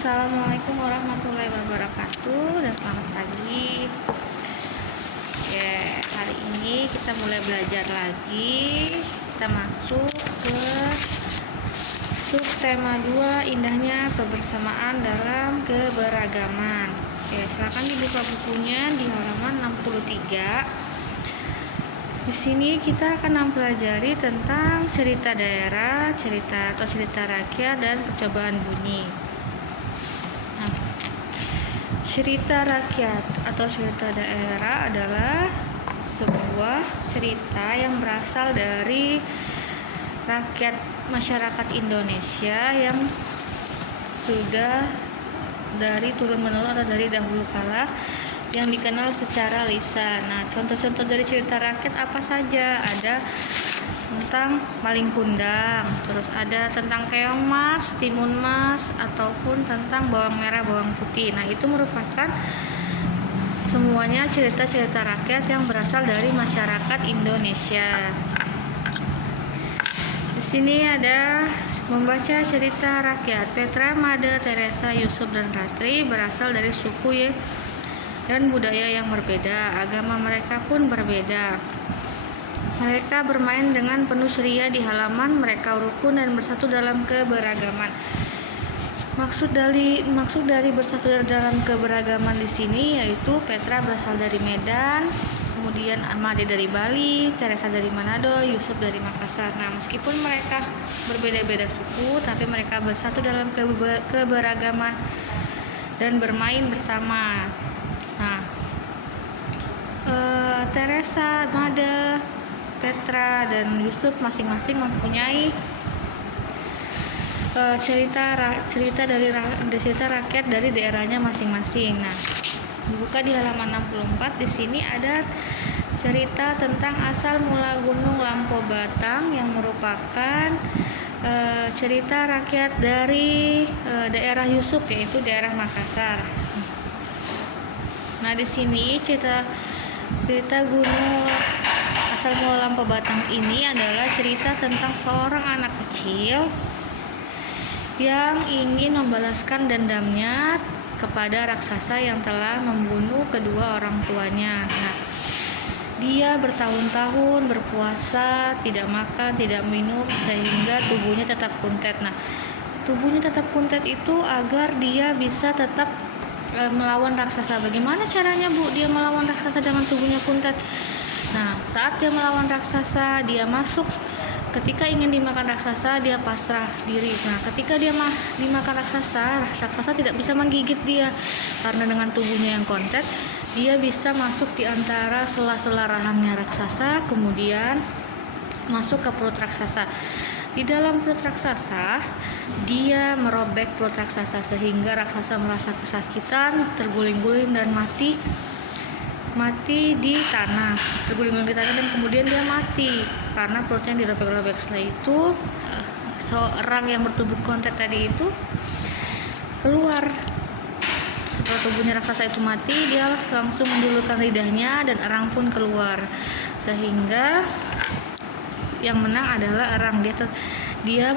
Assalamualaikum warahmatullahi wabarakatuh dan selamat pagi. Hari ini kita mulai belajar lagi. Kita masuk ke subtema 2, indahnya kebersamaan dalam keberagaman. Silakan dibuka bukunya di halaman 63. Di sini kita akan mempelajari tentang cerita daerah, cerita rakyat, dan percobaan bunyi. Cerita rakyat atau cerita daerah adalah sebuah cerita yang berasal dari rakyat masyarakat Indonesia yang sudah dari turun-menurun atau dari dahulu kala yang dikenal secara lisan. Nah, contoh-contoh dari cerita rakyat apa saja? Ada tentang maling kundang, terus ada tentang keong mas, timun mas, ataupun tentang bawang merah, bawang putih. Nah, itu merupakan semuanya cerita-cerita rakyat yang berasal dari masyarakat Indonesia. Di sini ada membaca cerita rakyat. Petra, Made, Teresa, Yusuf, dan Ratri berasal dari suku dan budaya yang berbeda. Agama mereka pun berbeda. Mereka bermain dengan penuh ceria di halaman, mereka rukun dan bersatu dalam keberagaman. Maksud dari bersatu dalam keberagaman di sini yaitu Petra berasal dari Medan, kemudian Made dari Bali, Teresa dari Manado, Yusuf dari Makassar. Nah, meskipun mereka berbeda-beda suku, tapi mereka bersatu dalam keberagaman dan bermain bersama. Nah, Teresa, Made, Petra, dan Yusuf masing-masing mempunyai cerita rakyat dari daerahnya masing-masing. Nah, dibuka di halaman 64. Di sini ada cerita tentang asal mula Gunung Lampo Batang yang merupakan cerita rakyat dari daerah Yusuf, yaitu daerah Makassar. Nah, di sini cerita Gunung asal mula Lampo Batang ini adalah cerita tentang seorang anak kecil yang ingin membalaskan dendamnya kepada raksasa yang telah membunuh kedua orang tuanya. Nah, dia bertahun-tahun berpuasa, tidak makan, tidak minum, sehingga tubuhnya tetap kuntet. Nah, tubuhnya tetap kuntet itu agar dia bisa tetap melawan raksasa. Bagaimana caranya, Bu, dia melawan raksasa dengan tubuhnya kuntet? Nah, saat dia melawan raksasa, dia masuk. Ketika ingin dimakan raksasa, dia pasrah diri. Nah, ketika dia dimakan raksasa tidak bisa menggigit dia karena dengan tubuhnya yang kontet, dia bisa masuk di antara sela-sela rahangnya raksasa, kemudian masuk ke perut raksasa. Di dalam perut raksasa, dia merobek perut raksasa sehingga raksasa merasa kesakitan, terguling-guling dan mati di tanah, dan kemudian dia mati karena perutnya dirobek-robek. Setelah itu seorang yang bertubuh kontet tadi itu keluar. Setelah tubuhnya raksasa itu mati, dia langsung menjulurkan lidahnya dan erang pun keluar, sehingga yang menang adalah erang. Dia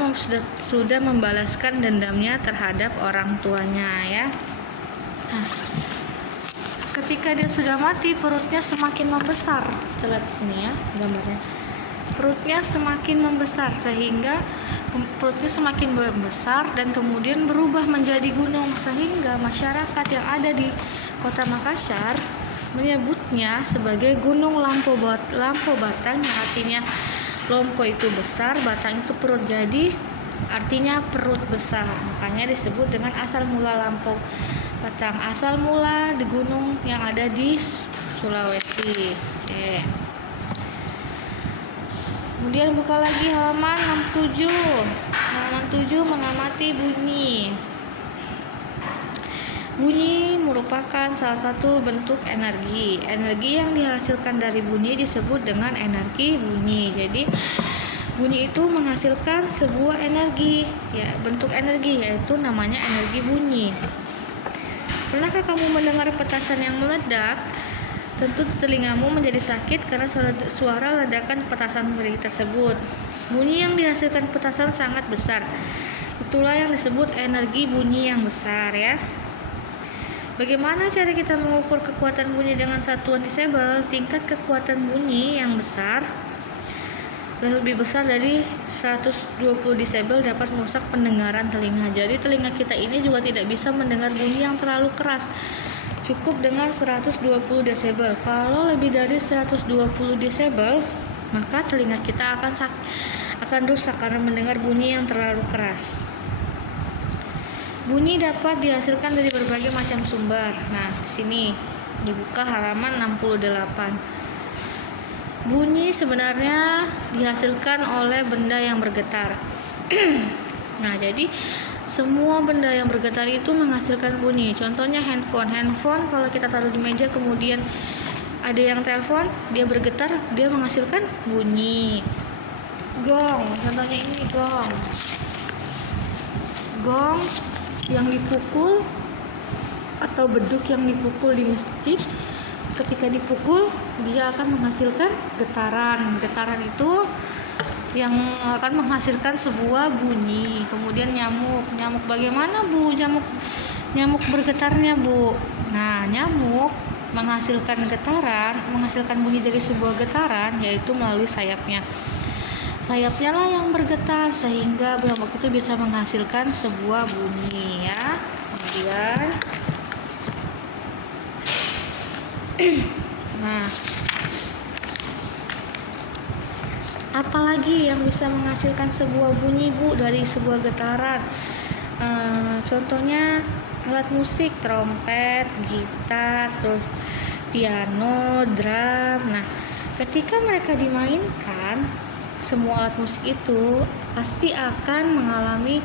sudah membalaskan dendamnya terhadap orang tuanya, ya. Nah, ketika dia sudah mati, perutnya semakin membesar. Kita lihat di sini ya gambarnya. Perutnya semakin membesar sehingga perutnya semakin membesar dan kemudian berubah menjadi gunung, sehingga masyarakat yang ada di Kota Makassar menyebutnya sebagai Gunung Lampo Batang, yang artinya Lompo itu besar, Batang itu perut, jadi artinya perut besar. Makanya disebut dengan asal mula Lampo Batang, asal mula di gunung yang ada di Sulawesi. Kemudian buka lagi halaman 67. Halaman 7, mengamati bunyi. Bunyi merupakan salah satu bentuk energi. Energi yang dihasilkan dari bunyi disebut dengan energi bunyi. Jadi bunyi itu menghasilkan sebuah energi, ya, bentuk energi, yaitu namanya energi bunyi. Pernahkah kamu mendengar petasan yang meledak? Tentu telingamu menjadi sakit karena suara ledakan petasan tersebut. Bunyi yang dihasilkan petasan sangat besar. Itulah yang disebut energi bunyi yang besar ya. Bagaimana cara kita mengukur kekuatan bunyi dengan satuan desibel? Tingkat kekuatan bunyi yang besar lebih besar dari 120 desibel dapat merusak pendengaran telinga. Jadi telinga kita ini juga tidak bisa mendengar bunyi yang terlalu keras. Cukup dengan 120 desibel. Kalau lebih dari 120 desibel, maka telinga kita akan rusak karena mendengar bunyi yang terlalu keras. Bunyi dapat dihasilkan dari berbagai macam sumber. Nah, di sini dibuka halaman 68. Bunyi sebenarnya dihasilkan oleh benda yang bergetar. Nah, jadi semua benda yang bergetar itu menghasilkan bunyi. Contohnya handphone. Handphone kalau kita taruh di meja kemudian ada yang telepon, dia bergetar, dia menghasilkan bunyi. Gong, contohnya ini gong. Gong yang dipukul atau beduk yang dipukul di masjid, ketika dipukul dia akan menghasilkan getaran. Getaran itu yang akan menghasilkan sebuah bunyi. Kemudian nyamuk bagaimana Bu nyamuk bergetarnya Bu? Nah, nyamuk menghasilkan bunyi dari sebuah getaran, yaitu melalui sayapnya lah yang bergetar sehingga nyamuk itu bisa menghasilkan sebuah bunyi ya. Kemudian nah, apalagi yang bisa menghasilkan sebuah bunyi Bu dari sebuah getaran? Contohnya alat musik, trompet, gitar, terus piano, drum. Nah, ketika mereka dimainkan, semua alat musik itu pasti akan mengalami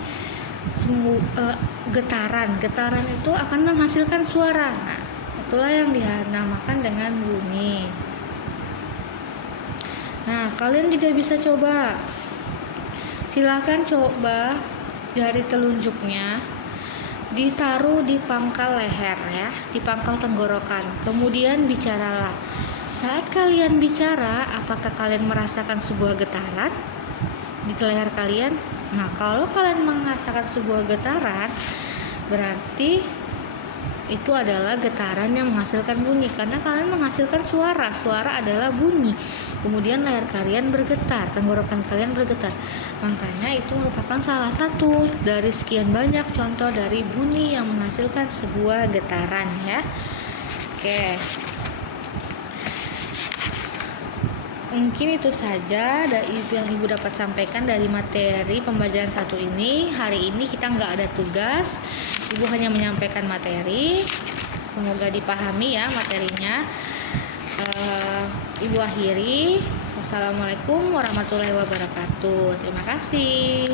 getaran. Getaran itu akan menghasilkan suara. Nah, itulah yang dinamakan dengan bunyi. Nah, kalian juga bisa coba. Silakan coba jari telunjuknya ditaruh di pangkal leher ya, di pangkal tenggorokan. Kemudian bicaralah. Saat kalian bicara, apakah kalian merasakan sebuah getaran di leher kalian? Nah, kalau kalian merasakan sebuah getaran, berarti itu adalah getaran yang menghasilkan bunyi, karena kalian menghasilkan suara. Suara adalah bunyi. Kemudian leher kalian bergetar, tenggorokan kalian bergetar. Makanya itu merupakan salah satu dari sekian banyak contoh dari bunyi yang menghasilkan sebuah getaran ya. Oke. Mungkin itu saja yang Ibu dapat sampaikan dari materi pembelajaran 1 ini. Hari ini kita nggak ada tugas, Ibu hanya menyampaikan materi. Semoga dipahami ya materinya. Ibu akhiri. Wassalamualaikum warahmatullahi wabarakatuh. Terima kasih.